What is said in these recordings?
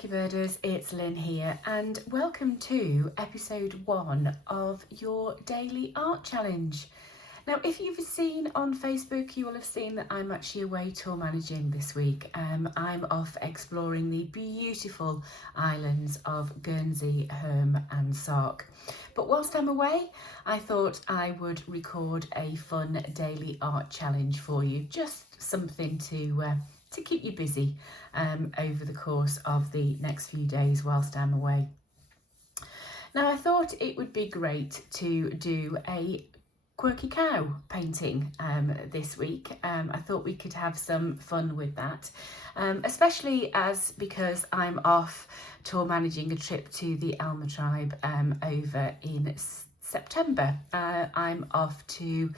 Quirky Birders, it's Lynn here and welcome to episode 1 of your daily art challenge. Now if you've seen on Facebook you will have seen that I'm actually away tour managing this week. I'm off exploring the beautiful islands of Guernsey, Herm and Sark. But whilst I'm away I thought I would record a fun daily art challenge for you, just something to keep you busy over the course of the next few days whilst I'm away. Now I thought it would be great to do a Quirky Cow painting this week. I thought we could have some fun with that, especially because I'm off tour managing a trip to the Alma tribe over in September. I'm off to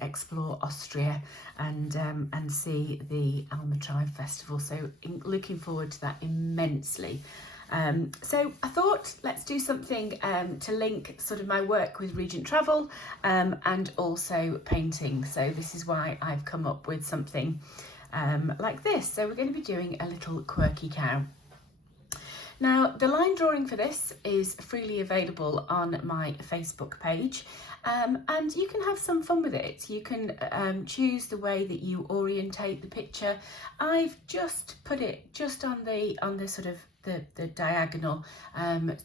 explore Austria and see the Alma Tribe Festival, so looking forward to that immensely. So I thought let's do something to link sort of my work with Regent Travel and also painting. So this is why I've come up with something like this. So we're going to be doing a little Quirky Cow. Now the line drawing for this is freely available on my Facebook page, and you can have some fun with it. You can choose the way that you orientate the picture. I've just put it just on the sort of the diagonal,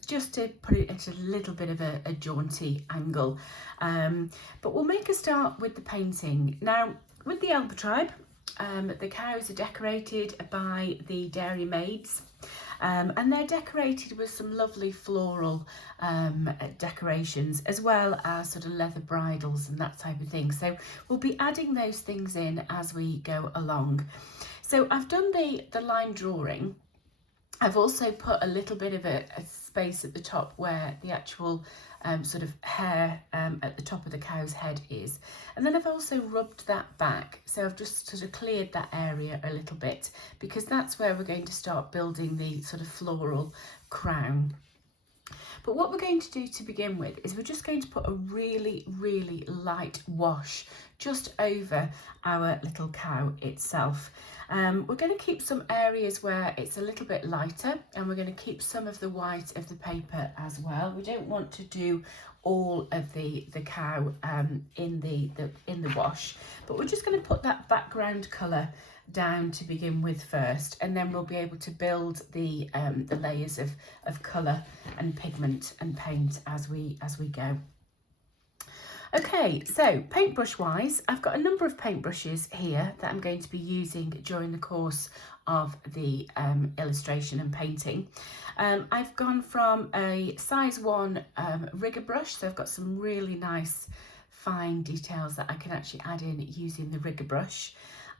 just to put it at a little bit of a jaunty angle, but we'll make a start with the painting. Now with the Alma tribe, the cows are decorated by the dairy maids. And they're decorated with some lovely floral decorations, as well as sort of leather bridles and that type of thing. So we'll be adding those things in as we go along. So I've done the line drawing. I've also put a little bit of a space at the top where the actual sort of hair at the top of the cow's head is, and then I've also rubbed that back, so I've just sort of cleared that area a little bit because that's where we're going to start building the sort of floral crown. But what we're going to do to begin with is we're just going to put a really light wash just over our little cow itself. We're going to keep some areas where it's a little bit lighter, and we're going to keep some of the white of the paper as well. We don't want to do all of the cow in the wash, but we're just going to put that background colour down to begin with first, and then we'll be able to build the layers of colour and pigment and paint as we go. Okay, so paintbrush wise, I've got a number of paintbrushes here that I'm going to be using during the course of the illustration and painting. I've gone from a size 1 rigger brush, so I've got some really nice fine details that I can actually add in using the rigger brush.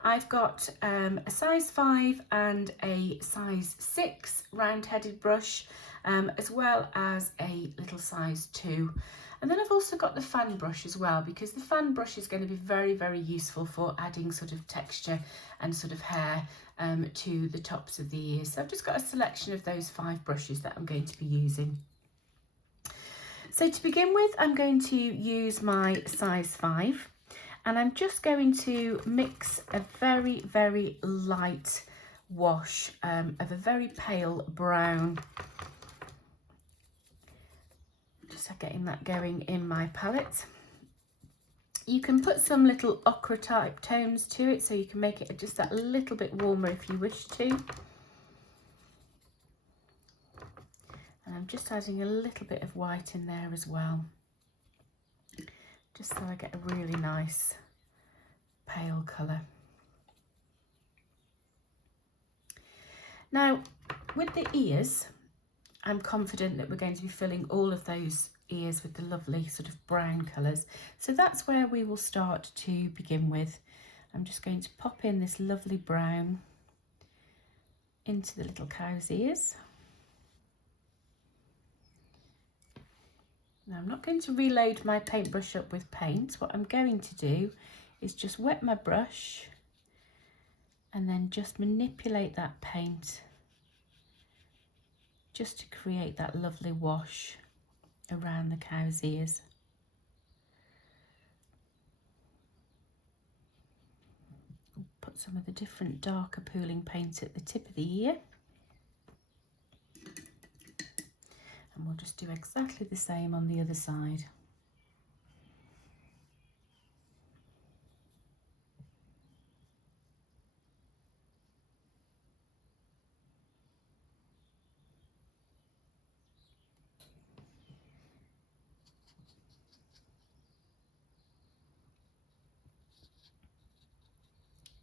I've got a size 5 and a size 6 round-headed brush, as well as a little size 2. And then I've also got the fan brush as well, because the fan brush is going to be very useful for adding sort of texture and sort of hair to the tops of the ears. So I've just got a selection of those 5 brushes that I'm going to be using. So to begin with, I'm going to use my size 5. And I'm just going to mix a very light wash of a very pale brown. Just getting that going in my palette. You can put some little ochre type tones to it, so you can make it just that little bit warmer if you wish to. And I'm just adding a little bit of white in there as well, just so I get a really nice pale colour. Now with the ears, I'm confident that we're going to be filling all of those ears with the lovely sort of brown colours. So that's where we will start to begin with. I'm just going to pop in this lovely brown into the little cow's ears. Now I'm not going to reload my paintbrush up with paint. What I'm going to do is just wet my brush and then just manipulate that paint just to create that lovely wash around the cow's ears. Put some of the different darker pooling paint at the tip of the ear. we'll just do exactly the same on the other side.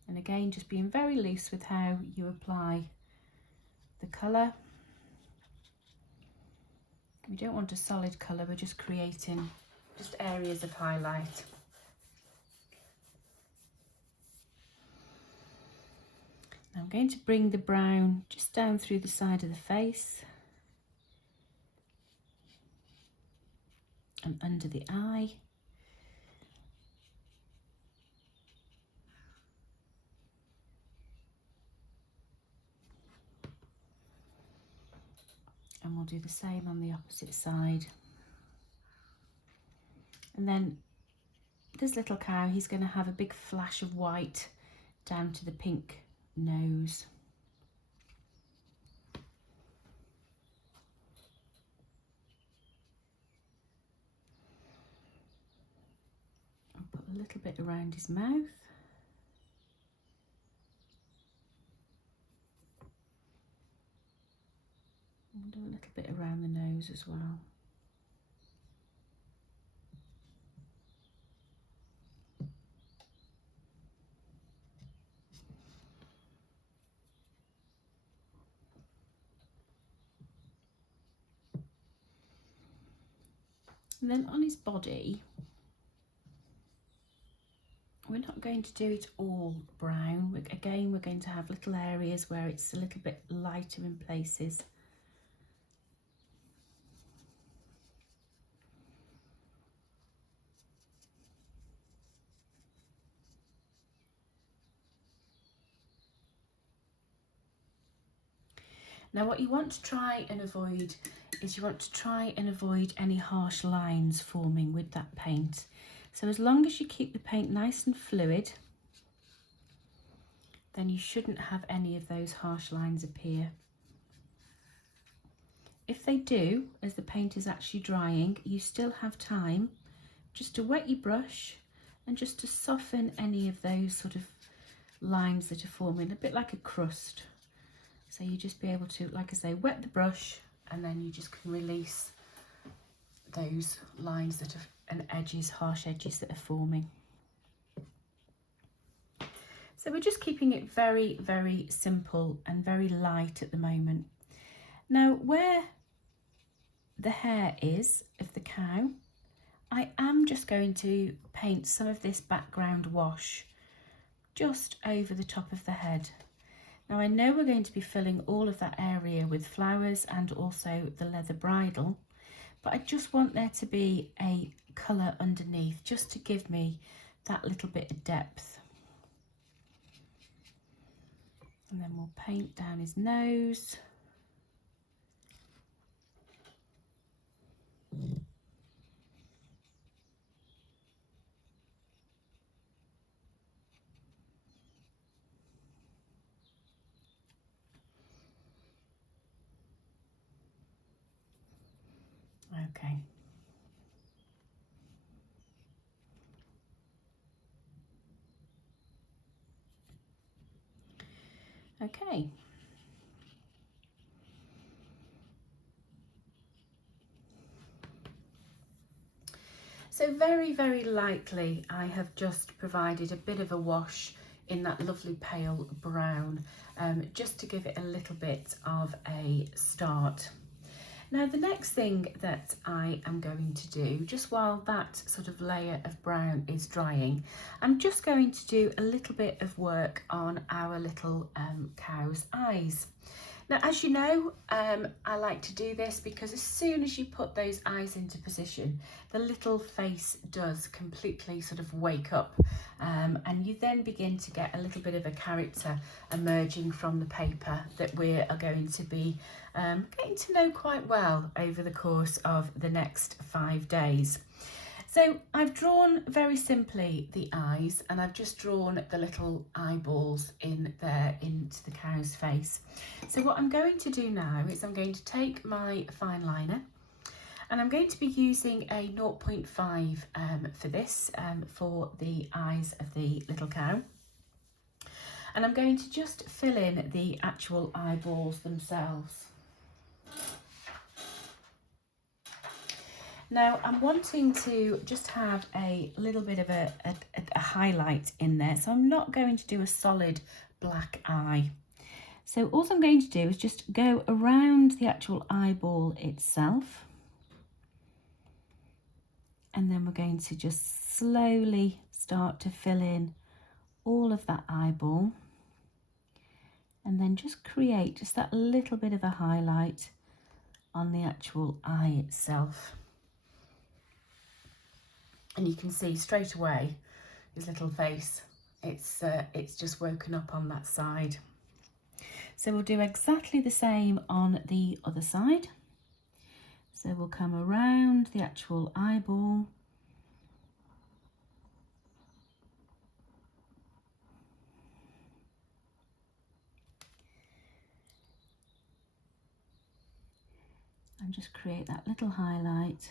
And again, just being very loose with how you apply the colour. We don't want a solid colour, we're just creating just areas of highlight. Now I'm going to bring the brown just down through the side of the face and under the eye. And we'll do the same on the opposite side. And then this little cow, he's going to have a big flash of white down to the pink nose. I'll put a little bit around his mouth. I'll do a little bit around the nose as well. And then on his body, we're not going to do it all brown. Again, we're going to have little areas where it's a little bit lighter in places. Now what you want to try and avoid is any harsh lines forming with that paint. So as long as you keep the paint nice and fluid, then you shouldn't have any of those harsh lines appear. If they do, as the paint is actually drying, you still have time just to wet your brush and just to soften any of those sort of lines that are forming, a bit like a crust. So you just be able to, like I say, wet the brush, and then you just can release those lines that are, and edges, harsh edges that are forming. So we're just keeping it very, very simple and very light at the moment. Now where the hair is of the cow, I am just going to paint some of this background wash just over the top of the head. Now I know we're going to be filling all of that area with flowers and also the leather bridle, but I just want there to be a colour underneath just to give me that little bit of depth. And then we'll paint down his nose. Okay. Okay. So very, very lightly, I have just provided a bit of a wash in that lovely pale brown, just to give it a little bit of a start. Now the next thing that I am going to do, just while that sort of layer of brown is drying, I'm just going to do a little bit of work on our little cow's eyes. Now, as you know, I like to do this because as soon as you put those eyes into position, the little face does completely sort of wake up, and you then begin to get a little bit of a character emerging from the paper that we are going to be getting to know quite well over the course of the next 5 days. So I've drawn very simply the eyes, and I've just drawn the little eyeballs in there into the cow's face. So what I'm going to do now is I'm going to take my fine liner And I'm going to be using a 0.5 for this, for the eyes of the little cow. And I'm going to just fill in the actual eyeballs themselves. Now I'm wanting to just have a little bit of a highlight in there, so I'm not going to do a solid black eye. So all I'm going to do is just go around the actual eyeball itself, and then we're going to just slowly start to fill in all of that eyeball, and then just create just that little bit of a highlight on the actual eye itself. And you can see straight away his little face, it's just woken up on that side. So we'll do exactly the same on the other side. So we'll come around the actual eyeball, and just create that little highlight.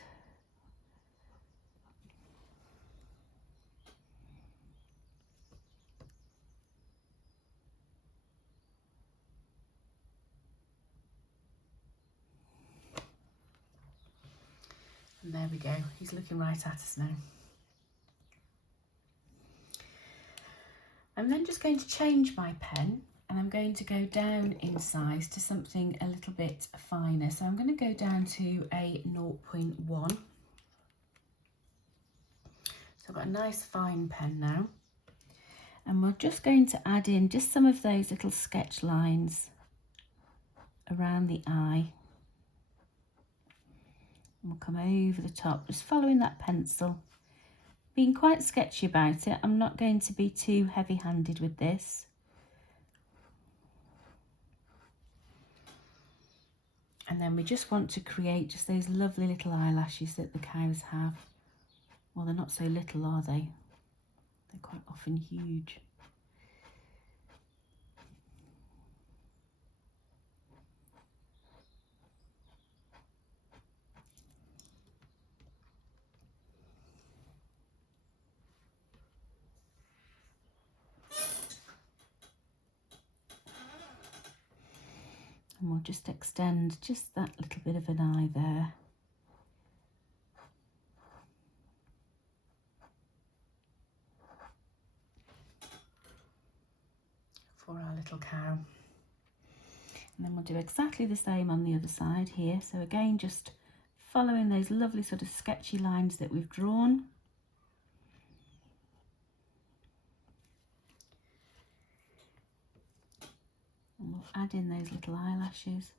And there we go, he's looking right at us now. I'm then just going to change my pen, and I'm going to go down in size to something a little bit finer. So I'm going to go down to a 0.1. So I've got a nice fine pen now. And we're just going to add in just some of those little sketch lines around the eye. And we'll come over the top, just following that pencil. Being quite sketchy about it. I'm not going to be too heavy-handed with this. And then we just want to create just those lovely little eyelashes that the cows have. Well, they're not so little, are they? They're quite often huge. And we'll just extend just that little bit of an eye there. For our little cow. And then we'll do exactly the same on the other side here. So again, just following those lovely sort of sketchy lines that we've drawn. And we'll add in those little eyelashes.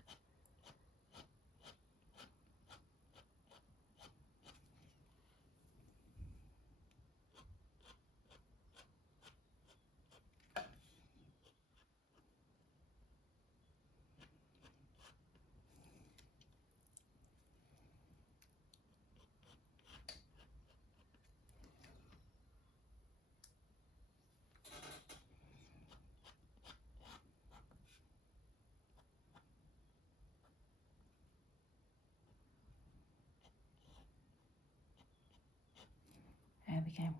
There we go.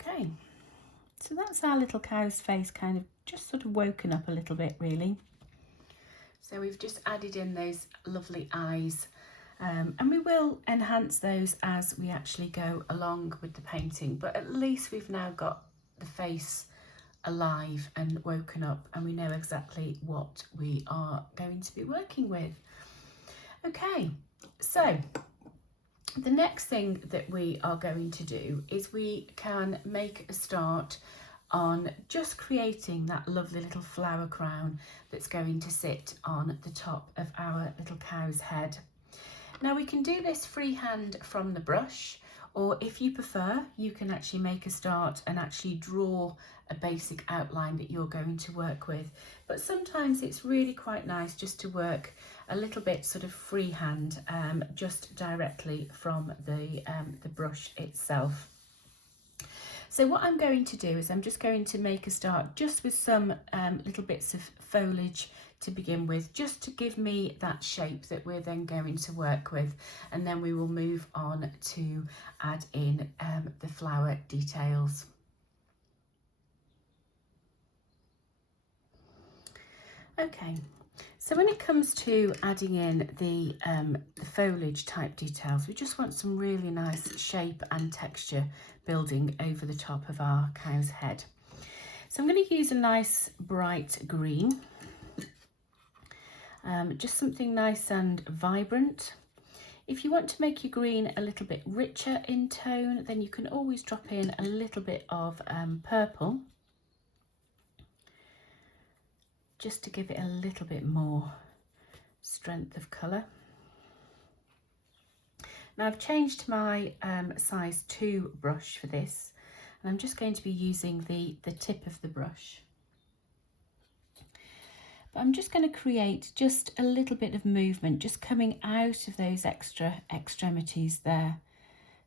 Okay, so that's our little cow's face kind of just sort of woken up a little bit, really. So we've just added in those lovely eyes, and we will enhance those as we actually go along with the painting, but at least we've now got the face alive and woken up, and we know exactly what we are going to be working with. Okay, so the next thing that we are going to do is we can make a start on just creating that lovely little flower crown that's going to sit on the top of our little cow's head. Now we can do this freehand from the brush, or if you prefer, you can actually make a start and actually draw a basic outline that you're going to work with. But sometimes it's really quite nice just to work a little bit sort of freehand, just directly from the brush itself. So what I'm going to do is I'm just going to make a start just with some little bits of foliage to begin with, just to give me that shape that we're then going to work with, and then we will move on to add in the flower details. Okay, so when it comes to adding in the foliage type details, we just want some really nice shape and texture building over the top of our cow's head. So I'm going to use a nice bright green, just something nice and vibrant. If you want to make your green a little bit richer in tone, then you can always drop in a little bit of purple, just to give it a little bit more strength of colour. Now I've changed my size 2 brush for this, and I'm just going to be using the tip of the brush. But I'm just going to create just a little bit of movement, just coming out of those extra extremities there.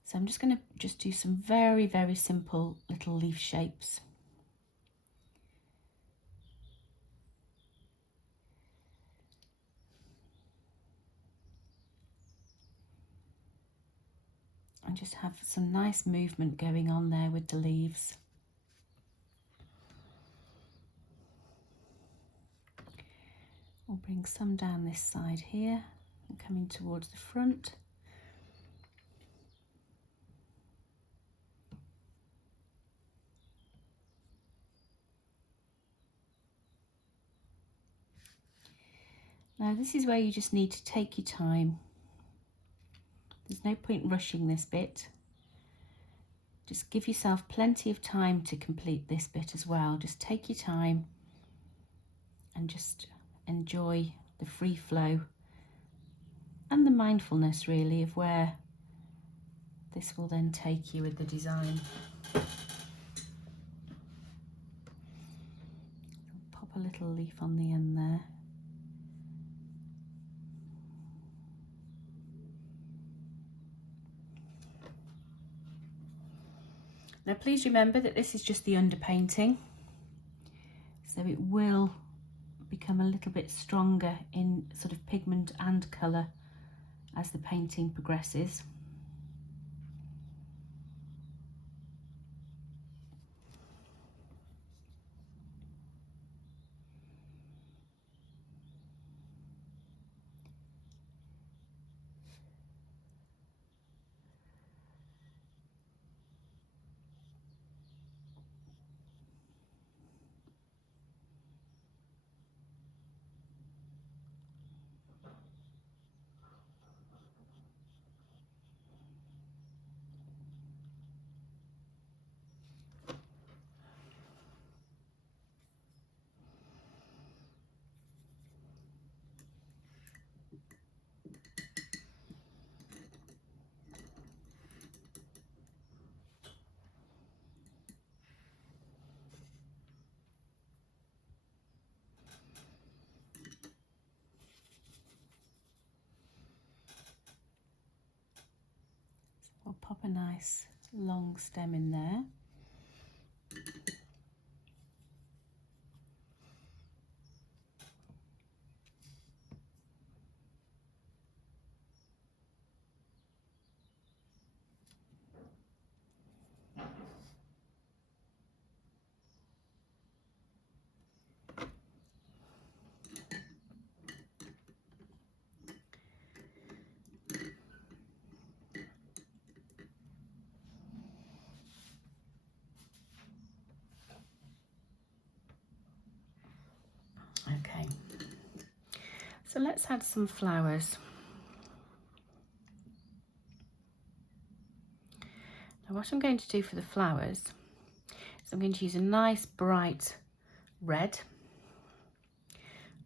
So I'm just going to just do some very, very simple little leaf shapes. And just have some nice movement going on there with the leaves. We'll bring some down this side here and coming towards the front. Now this is where you just need to take your time. There's no point rushing this bit. Just give yourself plenty of time to complete this bit as well. Just take your time and just enjoy the free flow and the mindfulness really of where this will then take you with the design. Pop a little leaf on the end there. Now please remember that this is just the underpainting, so it will become a little bit stronger in sort of pigment and colour as the painting progresses. I'll pop a nice long stem in there. Okay, so let's add some flowers. Now what I'm going to do for the flowers is I'm going to use a nice bright red,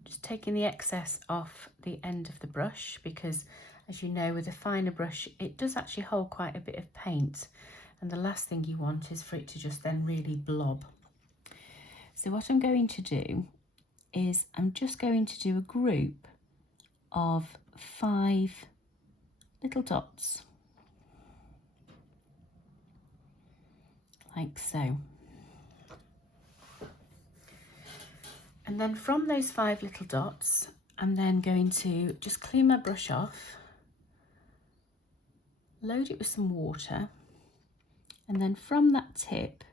just taking the excess off the end of the brush because As you know, with a finer brush, it does actually hold quite a bit of paint, and the last thing you want is for it to just then really blob. So what I'm going to do is I'm just going to do a group of 5 little dots, like so. And then from those 5 little dots, I'm then going to just clean my brush off, load it with some water, and then from that tip,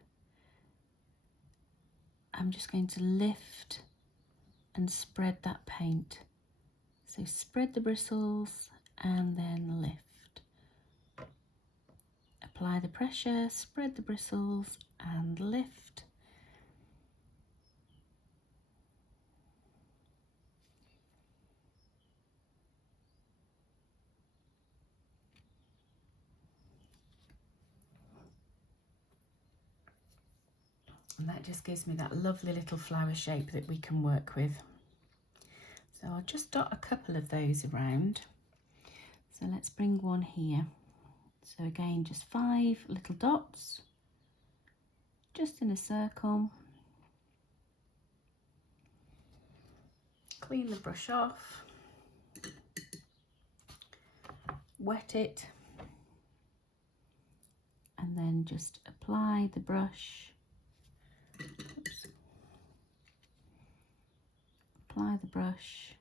I'm just going to lift and spread that paint. So spread the bristles and then lift. Apply the pressure, spread the bristles and lift. And that just gives me that lovely little flower shape that we can work with. So I'll just dot a couple of those around. So let's bring one here. So again, just 5 little dots, just in a circle. Clean the brush off, wet it, and then just apply the brush. Oops. Apply the brush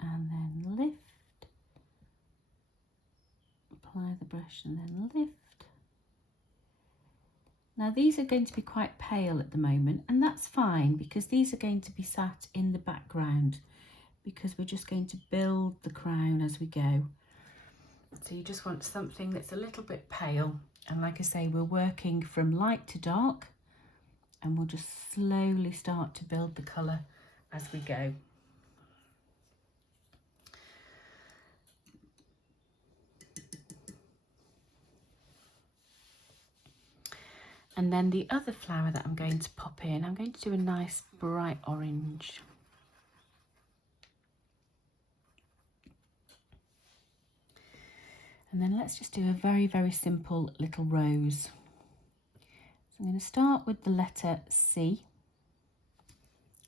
and then lift. Apply the brush and then lift. Now these are going to be quite pale at the moment, and that's fine because these are going to be sat in the background because we're just going to build the crown as we go. So you just want something that's a little bit pale, and like I say, we're working from light to dark, and we'll just slowly start to build the colour as we go. And then the other flower that I'm going to pop in, I'm going to do a nice bright orange. And then let's just do a very, very simple little rose. So I'm going to start with the letter C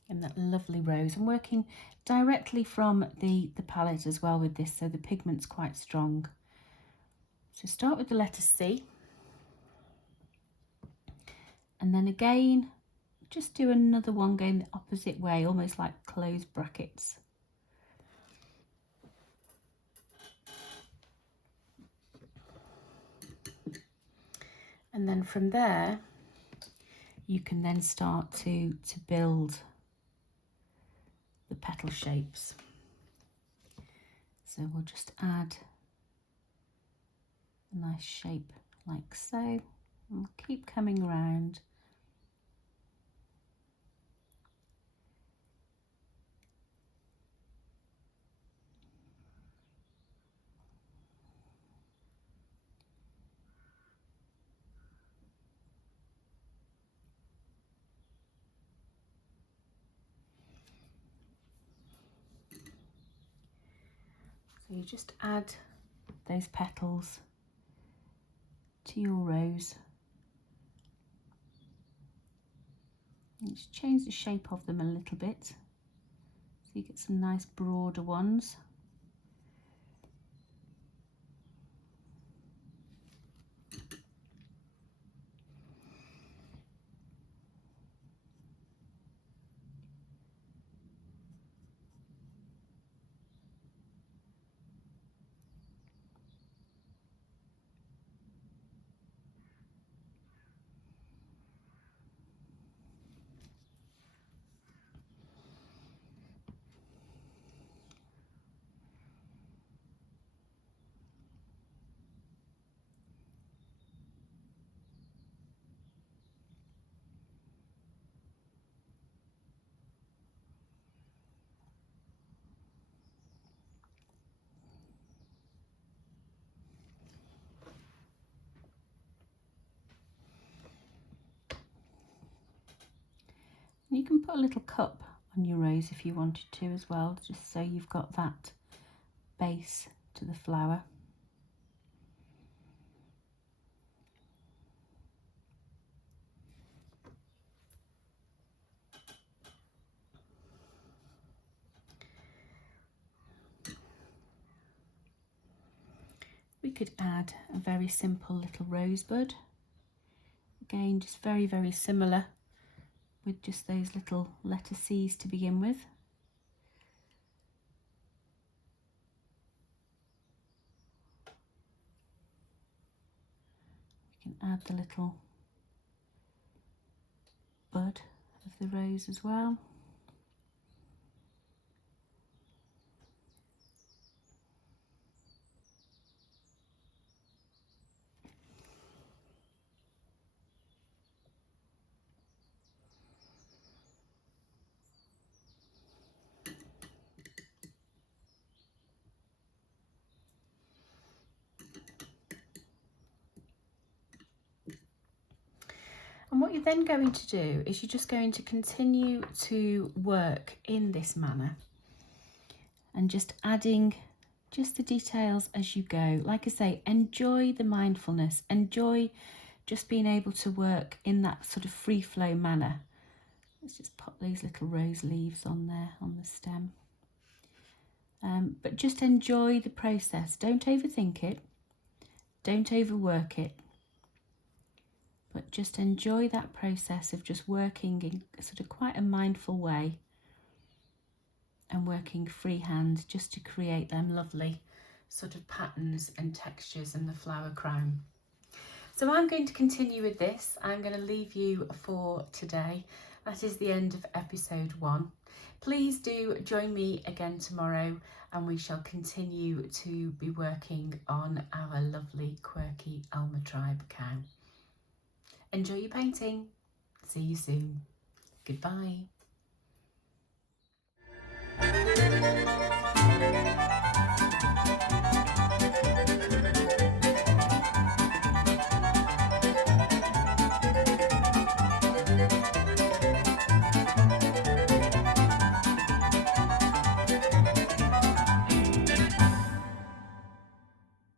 and that lovely rose. I'm working directly from the palette as well with this, so the pigment's quite strong. So start with the letter C. And then again, just do another one going the opposite way, almost like closed brackets. And then from there, you can then start to build the petal shapes. So we'll just add a nice shape like so, and we'll keep coming around. So you just add those petals to your rose. And just change the shape of them a little bit so you get some nice broader ones. You can put a little cup on your rose if you wanted to as well, just so you've got that base to the flower. We could add a very simple little rosebud. Again, just very, very similar with just those little letter C's to begin with. We can add the little bud of the rose as well. And what you're then going to do is you're just going to continue to work in this manner and just adding just the details as you go. Like I say, enjoy the mindfulness, enjoy just being able to work in that sort of free flow manner. Let's just pop these little rose leaves on there on the stem. But just enjoy the process. Don't overthink it. Don't overwork it. But just enjoy that process of just working in sort of quite a mindful way and working freehand just to create them lovely sort of patterns and textures in the flower crown. So I'm going to continue with this. I'm going to leave you for today. That is the end of episode 1. Please do join me again tomorrow and we shall continue to be working on our lovely quirky Alma Tribe cow. Enjoy your painting. See you soon. Goodbye.